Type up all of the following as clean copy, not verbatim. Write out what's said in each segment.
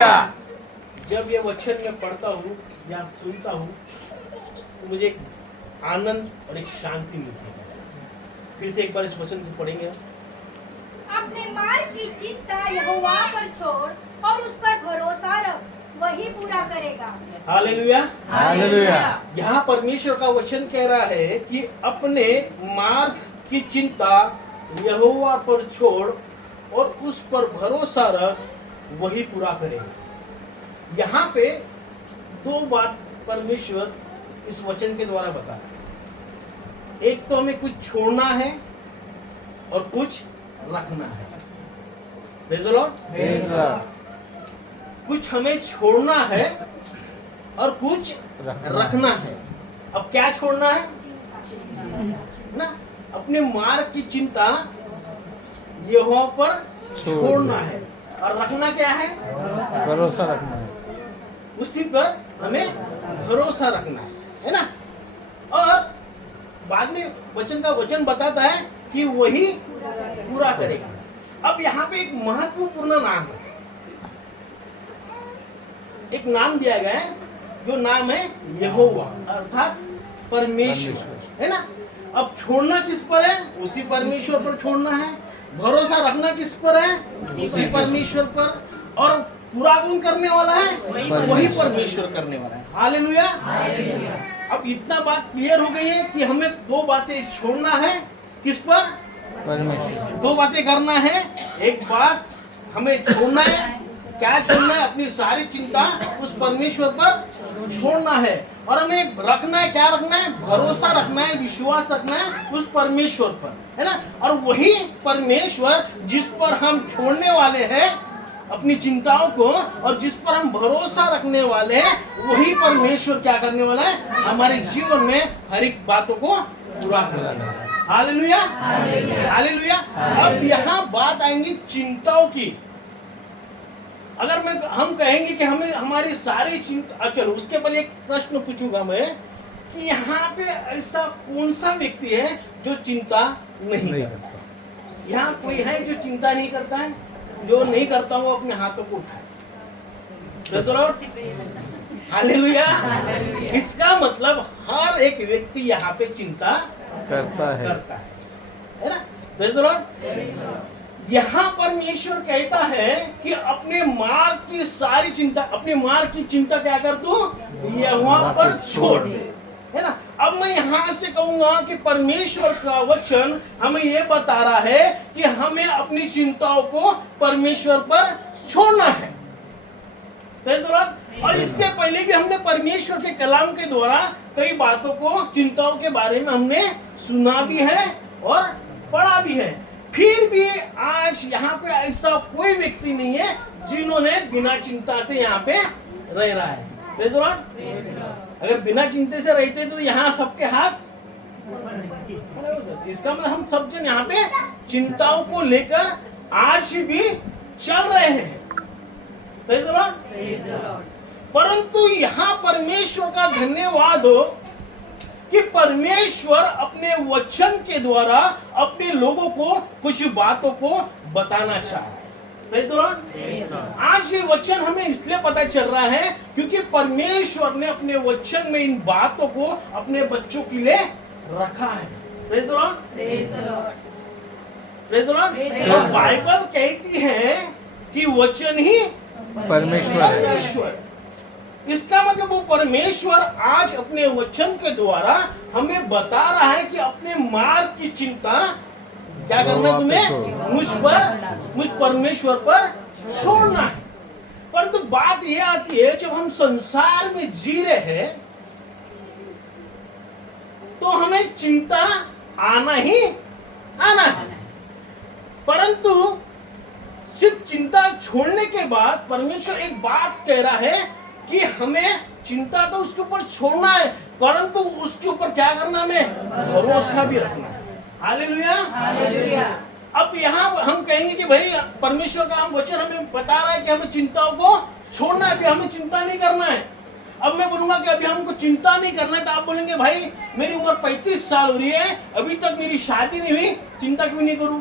जब ये वचन मैं पढ़ता हूँ या सुनता हूँ तो मुझे एक आनंद और एक शांति मिलती है। फिर से एक बार इस वचन को पढ़ेंगे। अपने मार्ग की चिंता यहोवा पर छोड़ और उस पर भरोसा रख, वही पूरा करेगा। हालेलुया। हालेलुया। यहाँ परमेश्वर का वचन कह रहा है कि अपने मार्ग की चिंता यहोवा पर छोड़ और उस पर भरोसा रख, वही पूरा करेगा। यहाँ पे दो बात परमेश्वर इस वचन के द्वारा बता रहा है। एक तो हमें कुछ छोड़ना है और कुछ रखना है। Praise the Lord। कुछ हमें छोड़ना है और कुछ रखना है। अब क्या छोड़ना है ना? अपने मार्ग की चिंता यहोवा पर छोड़ना है और रखना क्या है? भरोसा रखना है। उसी पर हमें भरोसा रखना है ना? और बाद में वचन बताता है कि वही पूरा करेगा। अब यहाँ पे एक महत्वपूर्ण नाम है, एक नाम दिया गया है जो नाम है यहोवा अर्थात परमेश्वर, है ना? अब छोड़ना किस पर है? उसी परमेश्वर पर छोड़ना है। भरोसा रखना किस पर है? उसी परमेश्वर पर। और पूरा कौन करने वाला है? वही परमेश्वर करने वाला है। हालेलुया। अब इतना बात क्लियर हो गई है कि हमें दो बातें छोड़ना है। किस पर? परमेश्वर। दो बातें करना है। एक बात हमें छोड़ना है। क्या छोड़ना है? अपनी सारी चिंता उस परमेश्वर पर छोड़ना है। और हमें रखना है, क्या रखना है? भरोसा रखना है, विश्वास रखना है उस परमेश्वर पर, है ना? और वही परमेश्वर जिस पर हम छोड़ने वाले हैं अपनी चिंताओं को और जिस पर हम भरोसा रखने वाले हैं, वही परमेश्वर क्या करने वाला है? हमारे जीवन में हर एक बातों को पूरा करने वाला है। हालेलुया। हालेलुया। अब यहाँ बात आएंगी चिंताओं की। अगर हम कहेंगे कि हमें हमारी सारी चिंता, चलो उसके पहले एक प्रश्न पूछूंगा मैं कि यहाँ पे ऐसा कौन सा व्यक्ति है जो चिंता नहीं करता? यहाँ कोई है जो चिंता नहीं करता है? जो नहीं करता वो अपने हाथों को उठाए। हालेलुया। इसका मतलब हर एक व्यक्ति यहाँ पे चिंता करता है, है ना? Praise the Lord। यहाँ परमेश्वर कहता है कि अपने मार्ग की सारी चिंता, अपने मार्ग की चिंता क्या कर तू? यहोवा पर छोड़ दे, है ना? अब मैं यहाँ से कहूंगा कि परमेश्वर का वचन हमें ये बता रहा है कि हमें अपनी चिंताओं को परमेश्वर पर छोड़ना है। और इसके पहले भी हमने परमेश्वर के कलाम के द्वारा कई बातों को, चिंताओं के बारे में हमने सुना भी है और पढ़ा भी है। फिर भी आज यहाँ पे ऐसा कोई व्यक्ति नहीं है जिन्होंने बिना चिंता से यहाँ पे रह रहा है। अगर बिना चिंता से रहते तो यहाँ सबके हाथ, इसका मतलब हम सब जन यहाँ पे चिंताओं को लेकर आज भी चल रहे हैं। परंतु यहाँ परमेश्वर का धन्यवाद हो कि परमेश्वर अपने वचन के द्वारा अपने लोगों को कुछ बातों को बताना चाहता है। आज ये वचन हमें इसलिए पता चल रहा है क्योंकि परमेश्वर ने अपने वचन में इन बातों को अपने बच्चों के लिए रखा है। बाइबल कहती है कि वचन ही परमेश्वर। इसका मतलब वो परमेश्वर आज अपने वचन के द्वारा हमें बता रहा है कि अपने मार्ग की चिंता क्या करना है तुम्हें? मुझ परमेश्वर पर छोड़ना है। परंतु बात ये आती है जब हम संसार में जी रहे हैं तो हमें चिंता आना ही आना है। परंतु सिर्फ चिंता छोड़ने के बाद परमेश्वर एक बात कह रहा है कि हमें चिंता तो उसके ऊपर छोड़ना है, परंतु उसके ऊपर क्या करना, हमें भरोसा भी रखना है। हालेलुया। अब यहाँ हम कहेंगे कि भाई परमेश्वर का हम वचन हमें बता रहा है कि हमें चिंताओं को छोड़ना है, अभी हमें चिंता नहीं करना है। अब मैं बोलूंगा कि अभी हमको चिंता नहीं करना है तो आप बोलेंगे भाई मेरी उम्र 35 साल हो रही है, अभी तक मेरी शादी नहीं हुई, चिंता क्यों नहीं करूं?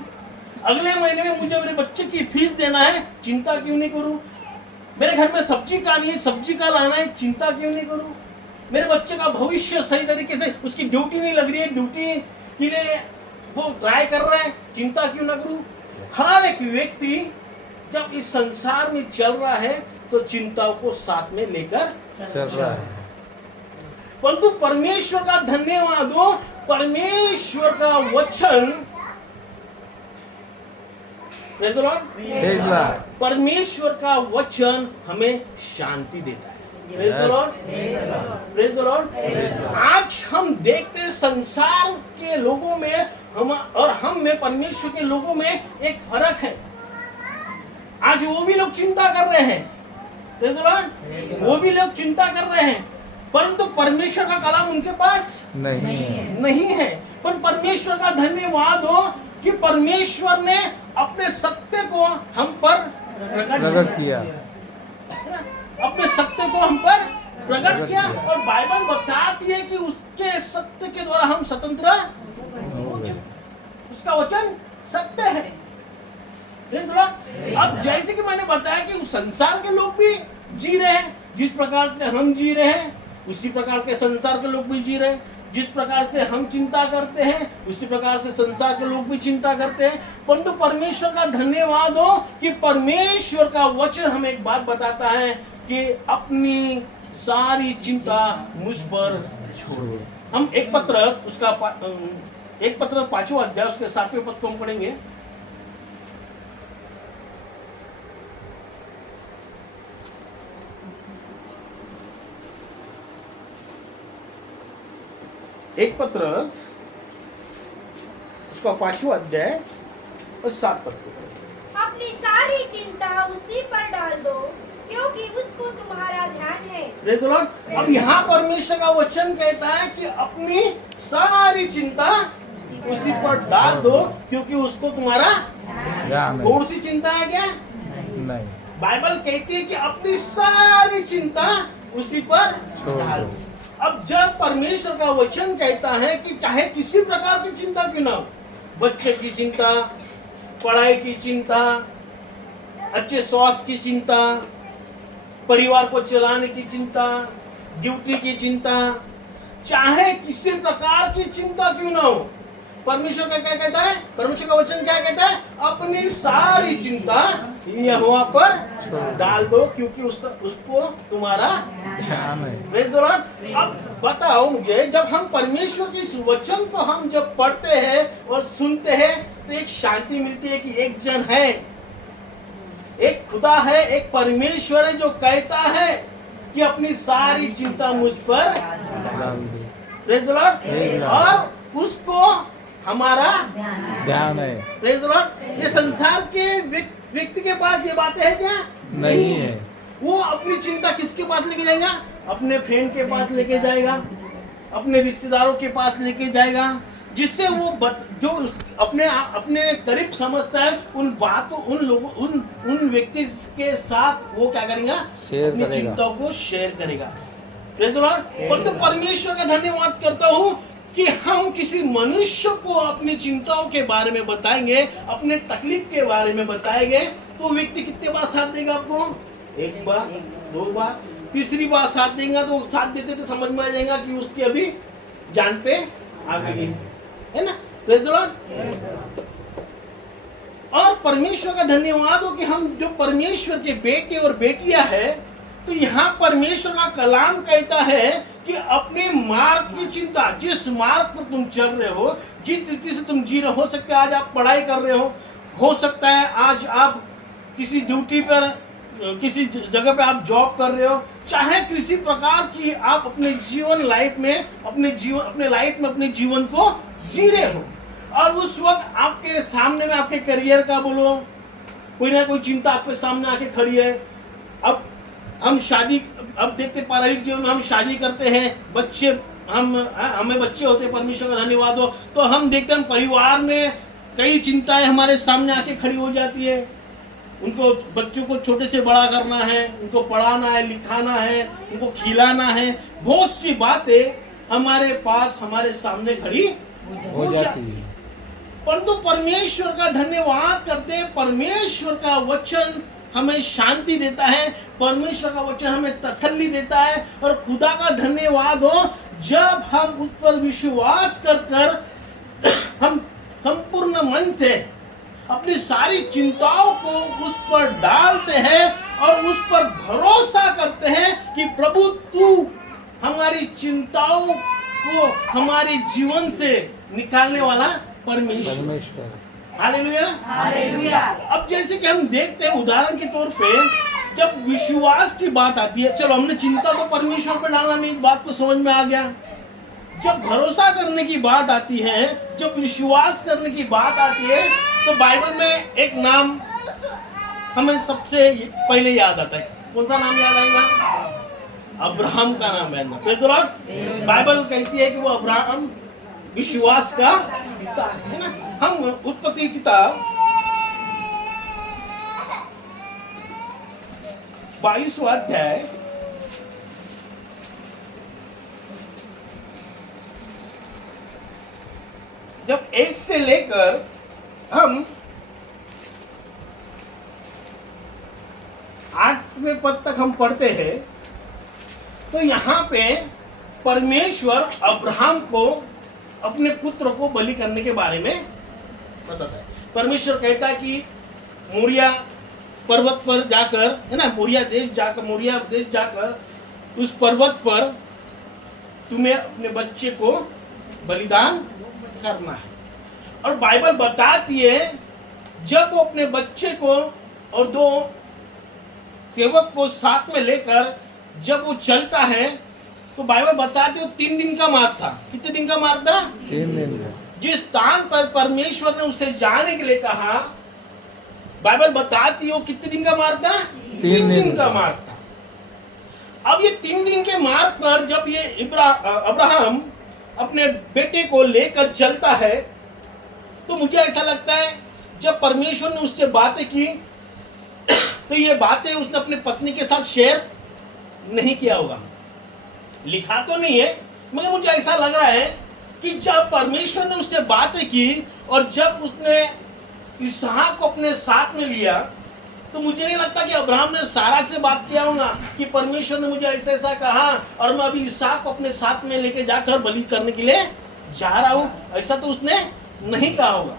अगले महीने में मुझे मेरे बच्चे की फीस देना है, चिंता क्यों नहीं करूं? मेरे घर में सब्जी का नहीं, सब्जी का लाना है, चिंता क्यों नहीं करूं? मेरे बच्चे का भविष्य सही तरीके से, उसकी ड्यूटी नहीं लग रही है, ड्यूटी के लिए वो ट्राई कर रहा है, चिंता क्यों ना करूं? हर एक व्यक्ति जब इस संसार में चल रहा है तो चिंताओं को साथ में लेकर चल रहा है। परंतु परमेश्वर का धन्यवाद हो, परमेश्वर का वचन, Praise the Lord। Praise the Lord। परमेश्वर का वचन हमें शांति देता है। Praise the Lord। Praise the Lord। आज हम देखते हैं संसार के लोगों में हम और हम में, परमेश्वर के लोगों में एक फर्क है। आज वो भी लोग चिंता कर रहे हैं, Praise the Lord। वो भी लोग चिंता कर रहे हैं, परंतु परमेश्वर का कलाम उनके पास नहीं है। पर परमेश्वर का धन्यवाद हो कि परमेश्वर ने अपने सत्य को हम पर प्रकट किया, अपने सत्य को हम पर प्रकट किया। और बाइबल बताती है कि उसके सत्य के द्वारा हम स्वतंत्र हो गए। उसका वचन सत्य है। अब जैसे कि मैंने बताया कि उस संसार के लोग भी जी रहे हैं, जिस प्रकार से हम जी रहे हैं उसी प्रकार के संसार के लोग भी जी रहे हैं। जिस प्रकार से हम चिंता करते हैं उसी प्रकार से संसार के लोग भी चिंता करते हैं। परंतु परमेश्वर का धन्यवाद हो कि परमेश्वर का वचन हमें एक बात बताता है कि अपनी सारी चिंता मुझ पर छोड़ो। हम एक पत्र उसका 5वां अध्याय उसके 7वें पद को हम पढ़ेंगे। एक पत्र उसका 5वां अध्याय और 7 पद को पढ़ेंगे। अपनी सारी चिंता उसी पर डाल दो क्योंकि उसको तुम्हारा ध्यान है। Praise the Lord। अब यहाँ परमेश्वर का वचन कहता है कि अपनी सारी चिंता उसी पर डाल दो क्योंकि उसको तुम्हारा थोड़ी सी चिंता है क्या? नहीं। बाइबल कहती है कि अपनी सारी चिंता उसी पर डाल दो। अब जब परमेश्वर का वचन कहता है कि चाहे किसी प्रकार की चिंता क्यों ना हो, बच्चे की चिंता, पढ़ाई की चिंता, अच्छे स्वास्थ्य की चिंता, परिवार को चलाने की चिंता, ड्यूटी की चिंता, चाहे किसी प्रकार की चिंता क्यों ना हो, परमेश्वर का क्या कहता है? परमेश्वर का वचन क्या कहता है? अपनी सारी चिंता यहोवा पर डाल दो क्योंकि उसको तुम्हारा ध्यान है। Praise the Lord। अब बताओ मुझे, जब हम परमेश्वर के इस वचन को हम जब पढ़ते हैं और सुनते हैं तो एक शांति मिलती है कि एक जन है, एक खुदा है, एक परमेश्वर है जो कहता है कि अपनी सारी चिंता मुझ पर Praise the Lord। और उसको हमारा ध्यान है। Praise the Lord। ये संसार के व्यक्ति के पास ये बातें है क्या? नहीं है। वो अपनी चिंता किसके पास लेके जाएगा? अपने फ्रेंड के पास लेके जाएगा, अपने रिश्तेदारों के पास लेके जाएगा, जिससे वो जो अपने करीब समझता है उन बातों, उन लोगों, उन व्यक्ति के साथ वो क्या करेगा? अपनी चिंताओं को शेयर करेगा। Praise the Lord। परंतु परमेश्वर का धन्यवाद करता हूँ कि हम किसी मनुष्य को अपनी चिंताओं के बारे में बताएंगे, अपने तकलीफ के बारे में बताएंगे, तो व्यक्ति कितने बार साथ देगा आपको? एक बार, 2 बार, तीसरी बार साथ देगा तो साथ देते तो समझ में आ जाएगा कि उसकी अभी जान पे आ गई है ना। Praise the Lord। और परमेश्वर का धन्यवाद हो कि हम जो परमेश्वर के बेटे और बेटियां हैं, तो यहाँ परमेश्वर का कलाम कहता है कि अपने मार्ग की चिंता, जिस मार्ग पर तुम चल रहे हो, जिस रीति से तुम जी रहे हो सकता है आज आप पढ़ाई कर रहे हो सकता है आज आप किसी ड्यूटी पर, किसी जगह पे आप जॉब कर रहे हो, चाहे किसी प्रकार की आप अपने जीवन लाइफ में अपने जीवन को जी रहे हो, और उस वक्त आपके सामने में आपके करियर का बोलो कोई ना कोई चिंता आपके सामने आके खड़ी है। अब हम शादी, अब देखते पारिवारिक जीवन में हम शादी करते हैं, बच्चे हमें बच्चे होते हैं, परमेश्वर का धन्यवाद हो, तो हम देखते हैं परिवार में कई चिंताएं हमारे सामने आके खड़ी हो जाती है। उनको, बच्चों को छोटे से बड़ा करना है, उनको पढ़ाना है, लिखाना है, उनको खिलाना है, बहुत सी बातें हमारे पास हमारे सामने खड़ी हो जाती है। परंतु परमेश्वर का धन्यवाद करते हैं, परमेश्वर का वचन हमें शांति देता है, परमेश्वर का वचन हमें तसल्ली देता है। और खुदा का धन्यवाद हो जब हम उस पर विश्वास कर कर हम संपूर्ण मन से अपनी सारी चिंताओं को उस पर डालते हैं और उस पर भरोसा करते हैं कि प्रभु तू हमारी चिंताओं को हमारे जीवन से निकालने वाला परमेश्वर। हालेलुया। हालेलुया। अब जैसे कि हम देखते हैं उदाहरण के तौर पे, जब विश्वास की बात आती है, चलो हमने चिंता तो परमेश्वर पर डाला, में एक बात को समझ में आ गया। जब भरोसा करने की बात आती है, जब विश्वास करने की बात आती है, तो बाइबल में एक नाम हमें सबसे पहले याद आता है। कौन सा नाम याद आएगा? अब्राहम का नाम है। Praise the Lord. बाइबल कहती है कि वो अब्राहम विश्वास का पिता है ना। हम उत्पत्ति किताब 22वां अध्याय जब 1 से लेकर हम 8वें पद तक हम पढ़ते हैं, तो यहाँ पे परमेश्वर अब्राहम को अपने पुत्र को बलि करने के बारे में बताता है। परमेश्वर कहता है कि मोरिया पर्वत पर जाकर, है ना, मोरिया देश जाकर उस पर्वत पर तुम्हें अपने बच्चे को बलिदान करना है। और बाइबल बताती है जब वो अपने बच्चे को और 2 सेवक को साथ में लेकर जब वो चलता है, तो बाइबल बताती है 3 दिन का मार्ग था। कितने दिन का मार्ग था? 3 दिन का। जिस स्थान पर परमेश्वर ने उसे जाने के लिए कहा, बाइबल बताती है कितने दिन का मार्ग था? 3 दिन का मार्ग था। अब ये 3 दिन के मार्ग पर जब ये अब्राहम अपने बेटे को लेकर चलता है, तो मुझे ऐसा लगता है जब परमेश्वर ने उससे बातें की, तो ये बातें उसने अपनी पत्नी के साथ शेयर नहीं किया होगा। लिखा तो नहीं है, मगर मुझे ऐसा लग रहा है कि जब परमेश्वर ने उससे बातें की और जब उसने इसहाक को अपने साथ में लिया, तो मुझे नहीं लगता कि अब्राहम ने सारा से बात किया होगा कि परमेश्वर ने मुझे ऐसा ऐसा कहा और मैं अभी इसहाक को अपने साथ में लेके जाकर बलि करने के लिए जा रहा हूं। ऐसा तो उसने नहीं कहा होगा।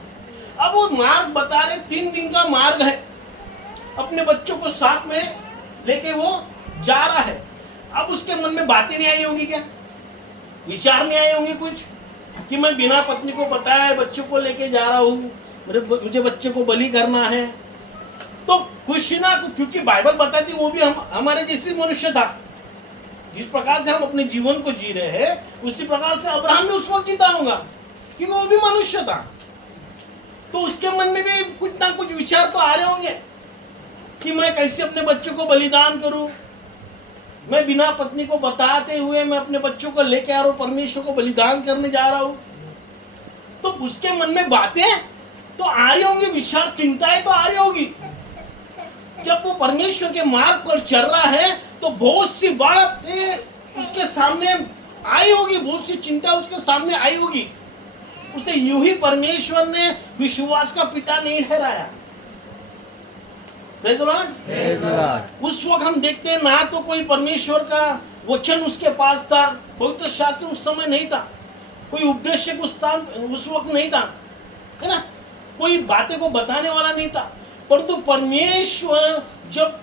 अब वो मार्ग बता रहे 3 दिन का मार्ग है, अपने बच्चों को साथ में लेके वो जा रहा है। अब उसके मन में बातें नहीं आई होंगी, क्या विचार नहीं आए होंगे कुछ कि मैं बिना पत्नी को बताए बच्चों को लेके जा रहा हूँ, मुझे बच्चे को बलि करना है। तो कुछ ना, क्योंकि बाइबल बताती वो भी हमारे जैसे मनुष्य था। जिस प्रकार से हम अपने जीवन को जी रहे हैं उसी प्रकार से अब्राहम ने उस वक्त जीता होगा, क्योंकि वो भी मनुष्य था। तो उसके मन में भी कुछ ना कुछ विचार तो आ रहे होंगे कि मैं कैसे अपने बच्चों को बलिदान करूं, मैं बिना पत्नी को बताते हुए मैं अपने बच्चों को लेके आ रहा हूं, परमेश्वर को बलिदान करने जा रहा हूं। तो उसके मन में बातें तो आ रही होंगी, विचार चिंताएं तो आ रही होगी। जब वो परमेश्वर के मार्ग पर चल रहा है तो बहुत सी बातें उसके सामने आई होगी, बहुत सी चिंता उसके सामने आई होगी। उसे यूं ही परमेश्वर ने विश्वास का पिता नहीं ठहराया। Praise the Lord. उस वक्त हम देखते हैं ना तो कोई परमेश्वर का वचन उसके पास था, पवित्र शास्त्र उस समय नहीं था, कोई उपदेशक उस वक्त नहीं था, है ना, कोई बातें को बताने वाला नहीं था। परंतु परमेश्वर जब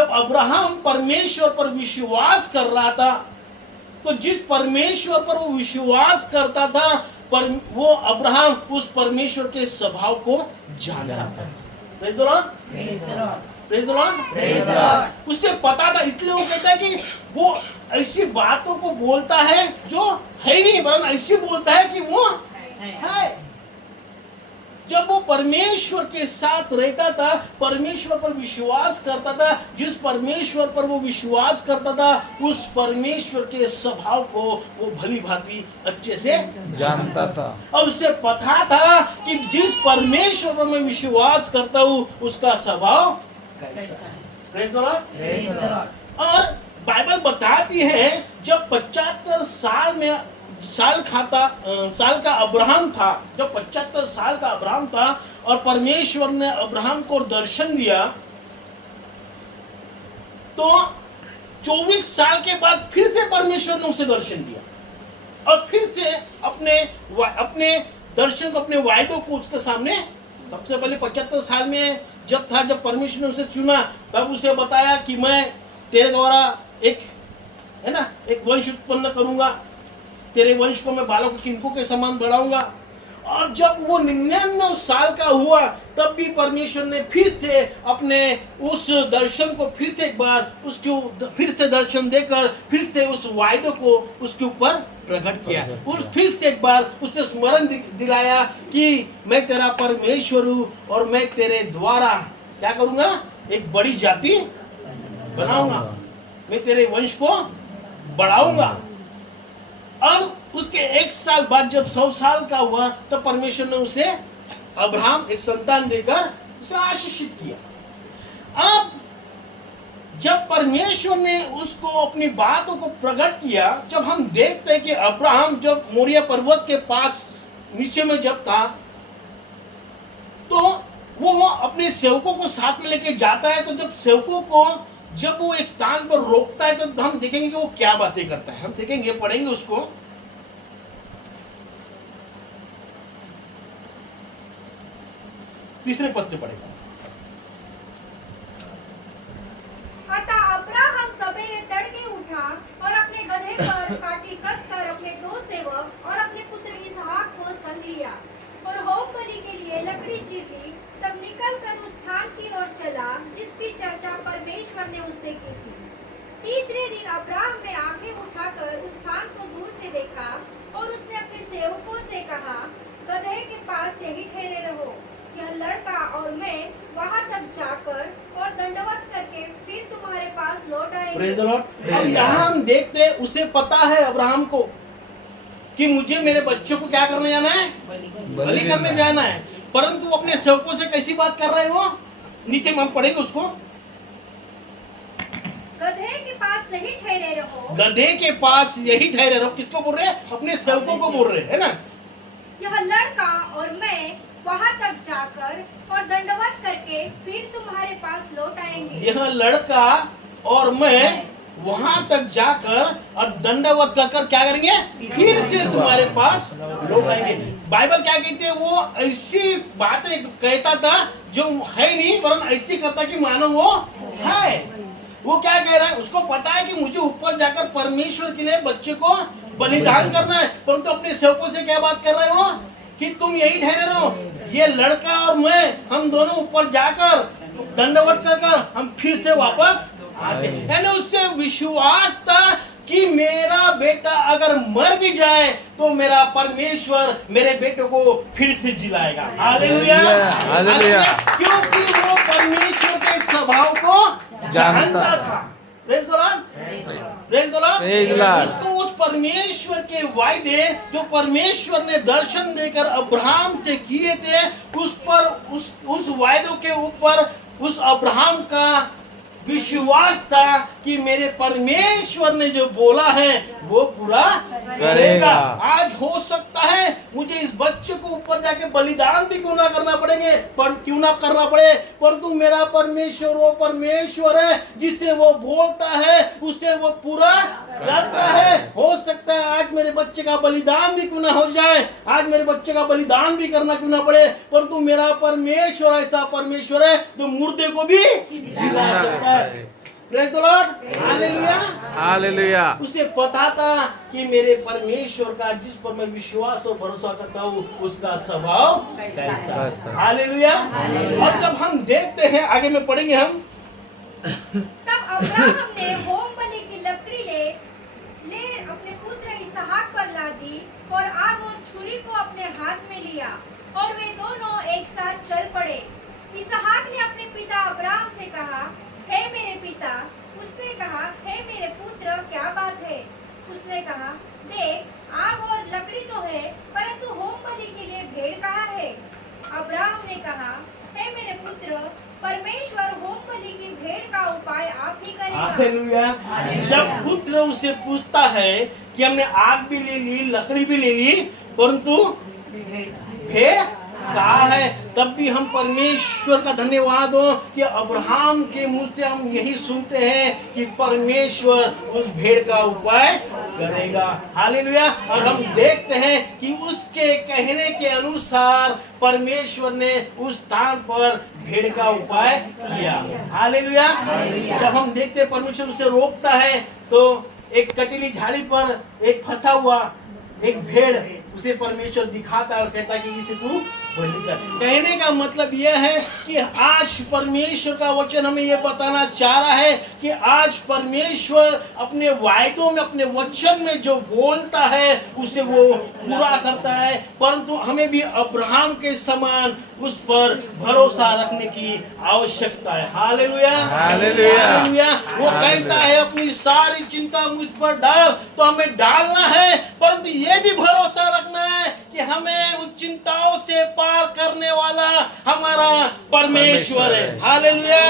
अब्राहम परमेश्वर पर विश्वास कर रहा था, तो जिस परमेश्वर पर वो विश्वास करता था, पर वो अब्राहम उस परमेश्वर के स्वभाव को जानता था। Praise the Lord. Praise the Lord. उससे पता था, इसलिए वो कहता है कि वो ऐसी बातों को बोलता है जो है नहीं, वरन ऐसी बोलता है कि वो है। जब वो परमेश्वर के साथ रहता था, परमेश्वर पर विश्वास करता था, जिस परमेश्वर पर वो विश्वास करता था उस परमेश्वर के स्वभाव को वो भली भांति अच्छे से जानता था। और उसे पता था कि जिस परमेश्वर पर मैं विश्वास करता हूँ उसका स्वभाव कैसा है। Praise the Lord. और बाइबल बताती है जब 75 साल का अब्राहम था, जब 75 साल का अब्राहम था, और परमेश्वर ने अब्राहम को दर्शन दिया, तो 24 साल के बाद फिर से परमेश्वर ने उसे दर्शन दिया और फिर से अपने दर्शन को, अपने वायदों को उसके सामने, सबसे पहले 75 साल में जब परमेश्वर ने उसे चुना, तब उसे बताया कि मैं तेरे द्वारा एक वंश उत्पन्न करूंगा, तेरे वंश को मैं बालों के किनकों के समान बढ़ाऊंगा। और जब वो 99 साल का हुआ, तब भी परमेश्वर ने फिर से अपने उस दर्शन को फिर से एक बार उसको फिर से दर्शन देकर फिर से उस वायदे को उसके ऊपर प्रकट किया। उस फिर से एक बार उसने स्मरण दिलाया कि मैं तेरा परमेश्वर हूँ और मैं तेरे द्वारा क्या करूंगा, एक बड़ी जाति बनाऊंगा, मैं तेरे वंश को बढ़ाऊंगा। अब उसके 1 साल बाद जब 100 साल का हुआ, तब परमेश्वर ने उसे अब्राहम एक संतान देकर उसे आशीषित किया। अब जब परमेश्वर ने उसको अपनी बातों को प्रकट किया, जब हम देखते हैं कि अब्राहम जब मोरिया पर्वत के पास नीचे में जब था, तो वो अपने सेवकों को साथ में लेके जाता है। तो जब सेवकों को जब वो एक स्थान पर रोकता है, तो हम देखेंगे कि वो क्या बातें करता है। हम देखेंगे, पढ़ेंगे उसको। तीसरे पद से पढ़ेगा। अतः अब्राहम सवेरे तड़के उठा और अपने गधे पर काठी कसकर अपने 2 सेवक और अपने पुत्र इसहाक को संग लिया और होम बलि के लिए लकड़ी चीर ली। तब निकलकर उस स्थान की ओर चला जिसकी चर्चा परमेश्वर ने उससे की थी। तीसरे दिन अब्राहम ने आंखें उठाकर उस स्थान को दूर से देखा और उसने अपने सेवकों से कहा, गधे के पास यहीं ठहरे रहो, यह लड़का और मैं वहां तक जाकर और दंडवत करके फिर तुम्हारे पास लौट आएंगे। Praise the Lord. अब यहाँ हम देखते हैं, उसे पता है अब्राहम को कि मुझे मेरे बच्चों को क्या करने जाना है, बलि करने जाना है। परंतु वो अपने सेवकों से कैसी बात कर रहे हैं, वो नीचे में हम पढ़ेंगे उसको। गधे के पास यहीं ठहरे रहो, गधे के पास यही ठहरे रहो। किसको बोल रहे हैं? अपने सेवकों को बोल रहे हैं, है ना। यह लड़का और मैं वहां तक जाकर और दंडवत करके फिर तुम्हारे पास लौट आएंगे। यह लड़का और मैं वहां तक जाकर और दंडवत कर क्या करेंगे, फिर से तुम्हारे पास लोग आएंगे। बाइबल क्या कहते हैं, वो ऐसी बातें कहता था जो है नहीं, परंतु ऐसी करता कि मानो वो है। वो क्या कह रहा है, उसको पता है कि मुझे ऊपर जाकर परमेश्वर के लिए बच्चे को बलिदान करना है, परंतु अपने सेवकों से क्या बात कर रहे हो कि तुम यही ठहरे रहो, ये लड़का और मैं हम दोनों ऊपर जाकर दंडवत कर हम फिर से वापस आते। यानी उससे विश्वास था कि मेरा बेटा अगर मर भी जाए तो मेरा परमेश्वर मेरे बेटे को फिर से जिलाएगा। Hallelujah, hallelujah. क्योंकि वो परमेश्वर के स्वभाव को जानता था। Praise the Lord, praise the Lord. उसको उस परमेश्वर के वायदे जो परमेश्वर ने दर्शन देकर अब्राहम से किए थे, उस पर उस वायदों के ऊपर उस अब्राहम का विश्वास था कि मेरे परमेश्वर ने जो बोला है वो पूरा करेगा। आज हो सकता है मुझे इस बच्चे को ऊपर जाके बलिदान भी क्यों ना करना पड़ेंगे, पर क्यों ना करना पड़े, परंतु मेरा परमेश्वर वो परमेश्वर है जिससे वो बोलता है उससे वो पूरा करता है। हो सकता है आज मेरे बच्चे का बलिदान भी क्यों ना हो जाए, आज मेरे बच्चे का बलिदान भी करना क्यों ना पड़े, परंतु मेरा परमेश्वर ऐसा परमेश्वर है जो मुर्दे को भी जिला सकता है। Praise the Lord, hallelujah, hallelujah. उसे पता था कि मेरे परमेश्वर का जिस पर मैं विश्वास और भरोसा करता हूँ उसका स्वभाव कैसा है। हालेलुया। और जब हम देखते हैं, आगे में पढ़ेंगे हम। तब अब्राहम ने होम बलि की लकड़ी ले अपने पुत्र इसहाक पर लादी और आग और छुरी को अपने हाथ में लिया और वे दोनों एक साथ चल पड़े। इसहाक ने अपने पिता अब्राहम से कहा, हे मेरे पिता। उसने कहा, हे मेरे पुत्र, क्या बात है? उसने कहा, देख, आग और लकड़ी तो है, परंतु होम बलि के लिए भेड़ कहाँ है? अब्राहम ने कहा, हे मेरे पुत्र, परमेश्वर होम बलि की भेड़ का उपाय आप ही करेगा। हालेलुया। जब पुत्र उसे पूछता है कि हमने आग भी ले ली, लकड़ी भी ले ली, परंतु भेड़ कहा है, तब भी हम परमेश्वर का धन्यवाद हो कि अब्राहम के मुंह से हम यही सुनते हैं कि परमेश्वर उस भेड़ का उपाय करेगा। हालेलुया। और हम देखते हैं कि उसके कहने के अनुसार परमेश्वर ने उस स्थान पर भेड़ का उपाय किया। हालेलुया। जब हम देखते हैं परमेश्वर उसे रोकता है तो एक कटीली झाड़ी पर एक फंसा हुआ एक भेड़ उसे परमेश्वर दिखाता है और कहता है कि इसे तू बलि कर। कहने का मतलब यह है कि आज परमेश्वर का वचन हमें यह बताना चाह रहा है कि आज परमेश्वर अपने वायदों में, अपने वचन में जो बोलता है उसे वो पूरा करता है। परंतु हमें भी अब्राहम के समान उस पर भरोसा रखने की आवश्यकता है। Hallelujah, hallelujah. हालेलुया। वो कहता है अपनी सारी चिंता मुझ पर डाल, तो हमें डालना है, परंतु ये भी भरोसा रखना है कि हमें उन चिंताओं से पार करने वाला हमारा परमेश्वर है। Hallelujah,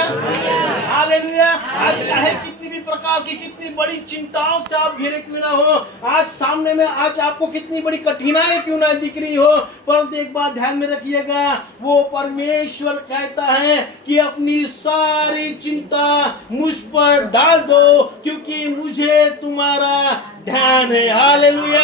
hallelujah. आज चाहे कितनी भी प्रकार की, कितनी बड़ी चिंताओं से आप घिरे क्यों ना हो, आज सामने में आज आपको कितनी बड़ी कठिनाई क्यों ना दिख रही हो, परंतु एक बात ध्यान में रखिएगा, वो परमेश्वर कहता है कि अपनी सारी चिंता मुझ पर डाल दो क्योंकि मुझे तुम्हारा ध्यान है। हालेलुया।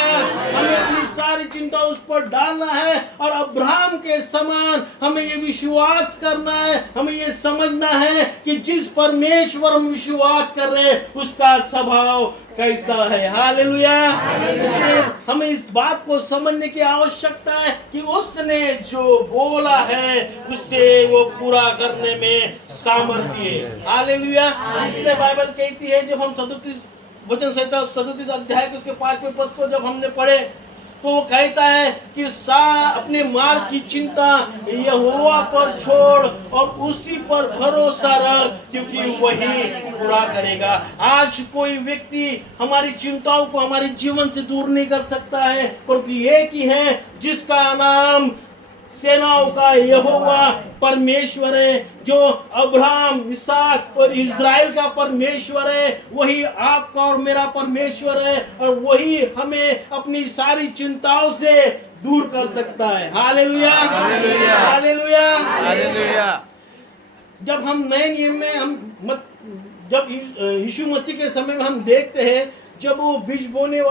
हमें अपनी सारी चिंता उस पर डालना है और अब्राहम के समान हमें ये विश्वास करना है, हमें ये समझना है कि जिस परमेश्वर हम विश्वास कर रहे हैं उसका स्वभाव कैसा है। हालेलुया। इसलिए हमें इस बात को समझने की आवश्यकता है कि उसने जो बोला है उससे वो पूरा करने में सामर्थ्य है। हालेलुया। इसलिए बाइबल कहती है, जब हम 37 वचन संहिता 37 अध्याय के उसके 5वें पद को जब हमने पढ़े तो वो कहता है कि अपने मार्ग की चिंता यहोवा पर छोड़ और उसी पर भरोसा रख क्योंकि वही पूरा करेगा। आज कोई व्यक्ति हमारी चिंताओं को हमारे जीवन से दूर नहीं कर सकता है, परंतु एक ही है जिसका नाम सेनाओं का यहोवा परमेश्वर है, जो अब्राहम, इसहाक और इज़राइल का परमेश्वर है, वही आपका और मेरा परमेश्वर है और वही हमें अपनी सारी चिंताओं से दूर कर सकता है। Hallelujah, hallelujah, hallelujah. जब हम नए नियम में जब यीशु मसीह के समय में हम देखते हैं, जब वो बीज बोने वाले